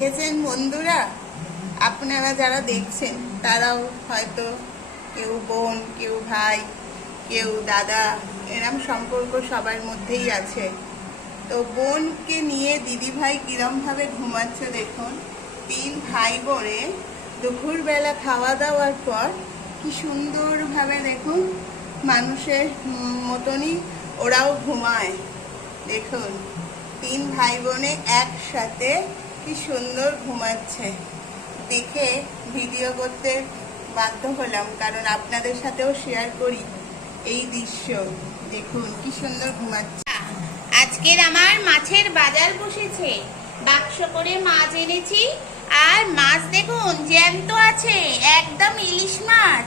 দেখেছেন বন্ধুরা? আপনারা যারা দেখছেন, তারাও হয়তো কেউ বোন, কেউ ভাই, কেউ দাদা, এরম সম্পর্ক সবার মধ্যেই আছে। তো বোনকে নিয়ে দিদি ভাই কিরমভাবে ঘুমাচ্ছে দেখুন। তিন ভাই বোনে দুপুরবেলা খাওয়া দাওয়ার পর কি সুন্দরভাবে দেখুন, মানুষের মতনই ওরাও ঘুমায়। দেখুন, তিন ভাই বোনে একসাথে কি সুন্দর ঘুমাচ্ছে। দেখে ভিডিও করতে বাধ্য হলাম, কারণ আপনাদের সাথেও শেয়ার করি এই দৃশ্য। দেখুন, কি সুন্দর ঘুমাচ্ছে। আজকের আমার মাছের বাজার বসেছে। বাক্স করে মাছ এনেছি, আর মাছ দেখুন, জ্যান্ত আছে, একদম ইলিশ মাছ।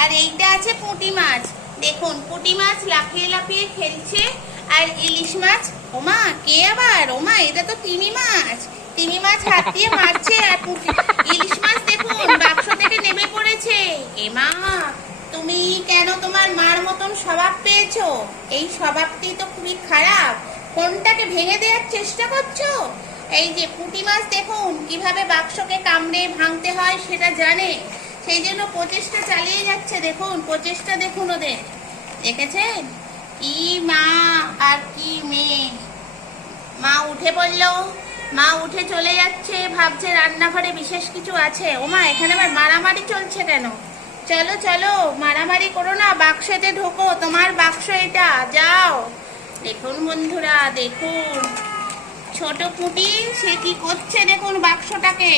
আর এইটা আছে পুঁটি মাছ। দেখুন, পুঁটি মাছ লাফিয়ে লাফিয়ে খেলছে, আর ইলিশ মাছ, ওমা, কে আবার? ওমা, এটা তো তিমি মাছ। তিমি মাছ হাত দিয়ে মারছে আর ইলিশ মাছ দেখুন, বাক্স থেকে নেমে পড়েছে। এমা তুমি কেন তোমার মার মতন স্বভাব পেয়েছ? এই স্বভাবটি তো খুবই খারাপ। কোনটাকে ভেঙে দেওয়ার চেষ্টা করছ? এই যে পুঁটি মাছ দেখুন, কীভাবে বাক্সকে কামড়ে ভাঙতে হয় সেটা জানে। সেই জন্য প্রচেষ্টা চালিয়ে যাচ্ছে, দেখুন, প্রচেষ্টা দেখুন ওদের। দেখেছেন? কি মা আর কি মেয়ে? মা উঠে পড়ল মা উঠে চলে যাচ্ছে, ভাবছে রান্নাঘরে বিশেষ কিছু আছে। ওমা, এখানে আবার মারামারি চলছে কেন? চলো চলো, মারামারি করো না, বাক্সেতে ঢোকো, তোমার বাক্স এটা, যাও। দেখুন বন্ধুরা, দেখুন। ছোট পুঁটি সে কি করছে দেখুন বাক্সটাকে।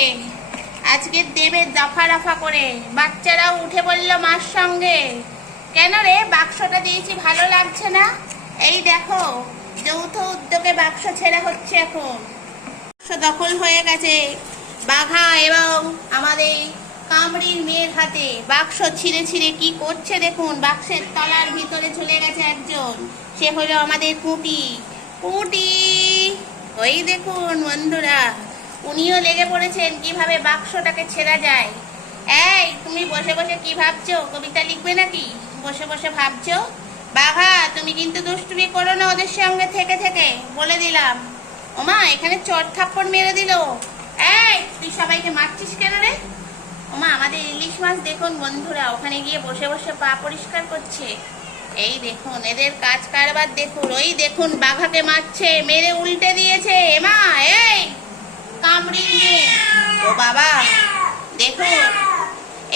আজকে দেবে দফা রফা করে। বাচ্চারাও উঠে বলল, মার সঙ্গে। কেন রে, বাক্সটা দিয়েছি, ভালো লাগছে না? এই দেখো, যৌথ উদ্যোগে বাক্স ছেড়া হচ্ছে এখন। দখল হয়ে গেছে। বাঘা এবং আমাদের কামড়ির মেয়ের হাতে বাক্স ছিঁড়ে ছিঁড়ে কি করছে দেখুন, বাক্সের তলার ভিতরে চলে গেছে একজন। সে হলো আমাদের পুঁটি। পুঁটি, ওই দেখুন বন্ধুরা, উনিও লেগে পড়েছেন কীভাবে বাক্সটাকে ছেড়া যায়। এই, তুমি বসে বসে কি ভাবছ? কবিতা লিখবে নাকি? বসে বসে ভাবছ? বাঘা, তুমি কিন্তু দুষ্টুমি করো না ওদের সঙ্গে থেকে থেকে। বলে দিলাম। ওমা, এখানে চট থাপ্পড় মেরে দিল। এই, তুই সবাইকে মারছিস কেন রে? ওমা, আমাদের ইলিশ মাছ দেখুন বন্ধুরা, ওখানে গিয়ে বসে বসে পা পরিষ্কার করছে। এই দেখুন, এদের কাজ কারবার দেখুন, ওই দেখুন, বাঘাকে মারছে, মেরে উল্টে দিয়েছে। এমা, এই, কামড়ি ও বাবা, দেখুন,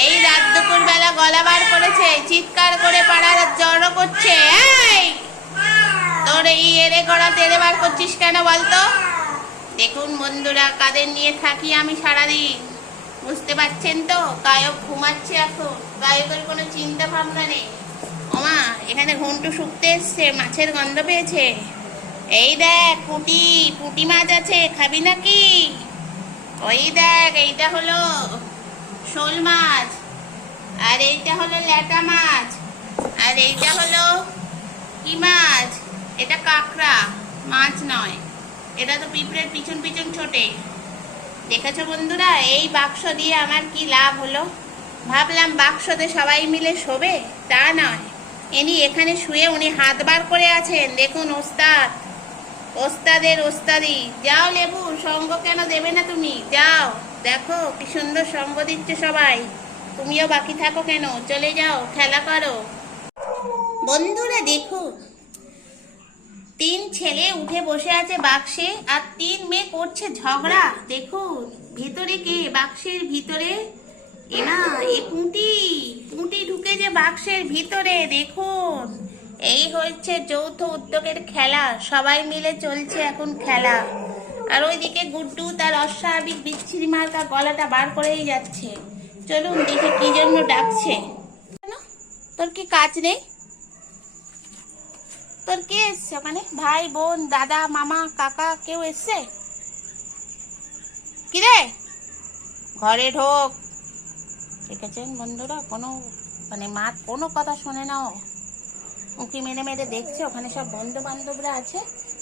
এই রাত দুপুর বেলা গলা বার করেছে, চিৎকার করে পাড়ার জড়ো করছে এই তোর এই তেরে বার করছিস কেন বলতো? দেখুন বন্ধুরা, কাদের নিয়ে থাকি আমি সারাদিন? বুঝতে পারছেন তো? গায়ক ঘুমাচ্ছে এখন। গায়কের কোনো চিন্তা ভাবনা নেই। ওমা, এখানে ঘন্টু শুকতে এসছে, মাছের গন্ধ পেয়েছে। এই দেখ, পুঁটি পুঁটি মাছ আছে, খাবি নাকি? ওই দেখ, এইটা হলো শোল মাছ, আর এইটা হলো ল্যাটা মাছ, আর এইটা হলো কি মাছ? এটা কাঁকড়া। মাছ নয়। এটা তো পিঁপড়ের পিছন পিছন ছোটে। দেখেছ বন্ধুরা, এই বাক্স দিয়ে আমার কি লাভ হলো? ভাবলাম বাক্সতে সবাই মিলে শোবে, তা নয়। ইনি এখানে শুয়ে উনি হাত বার করে আছেন। দেখুন ওস্তাদ। ওস্তাদের ওস্তাদি। যাও লেবু, সঙ্গ কেন দেবে না তুমি? যাও। দেখো, কি সুন্দর সঙ্গ দিচ্ছে সবাই। তুমিও বাকি থাকো কেন? চলে যাও, খেলা করো। বন্ধুরা, দেখুন তিন ছেলে উঠে বসে আছে বাক্সে আর তিন মেয়ে করছে ঝগড়া। দেখুন ভিতরে কে? বাক্সের ভিতরে? এ না, এ পুঁটি। পুঁটি ঢুকে যে বাক্সের ভিতরে, দেখুন। এই হচ্ছে যৌথ উদ্যোগের খেলা। সবাই মিলে চলছে এখন খেলা। আর ওইদিকে গুড্ডু তার অস্বাভাবিক বিচ্ছিরি মার্কা গলাটা বার করেই যাচ্ছে। চলুন দেখি কি জন্য ডাকছে? তোর কি কাজ নেই? তোর কে এসছে ওখানে? ভাই, বোন, দাদা, মামা, কাকা, কেউ এসছে? কি রে ঘরে ঢোক। দেখেছেন বন্ধুরা, কোনো মানে মা কোনো কথা শোনে না ও। উঁকি মেরে মেরে দেখছে, ওখানে সব বন্ধু বান্ধবরা আছে,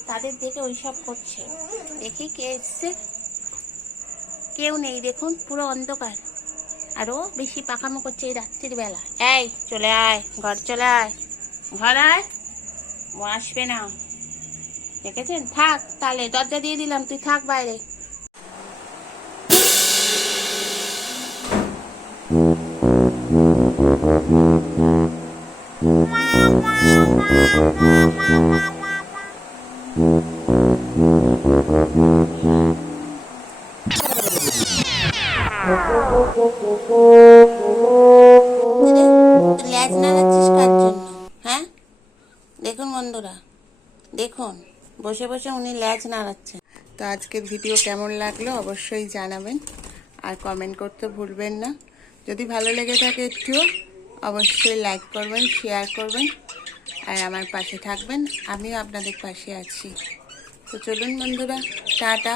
তাদের দেখে ওই সব করছে। দেখি কে এসছে। কেউ নেই, দেখুন, পুরো অন্ধকার। আরও বেশি পাকামো করছে এই রাত্রির বেলা। এই, চলে আয়, ঘর চলে আয়। ঘর আয়। আসবে না। দেখেছেন? থাক তাহলে দরজা দিয়ে দিলাম তুই থাক বাইরে। Thank you. বন্ধুরা, দেখুন, বসে বসে উনি ল্যাচ নাড়াচ্ছেন। তো আজকের ভিডিও কেমন লাগল অবশ্যই জানাবেন আর কমেন্ট করতে ভুলবেন না। যদি ভালো লেগে থাকে একটুও, অবশ্যই লাইক করবেন শেয়ার করবেন আর আমার পাশে থাকবেন, আমিও আপনাদের পাশে আছি। তো চলুন বন্ধুরা, টাটা।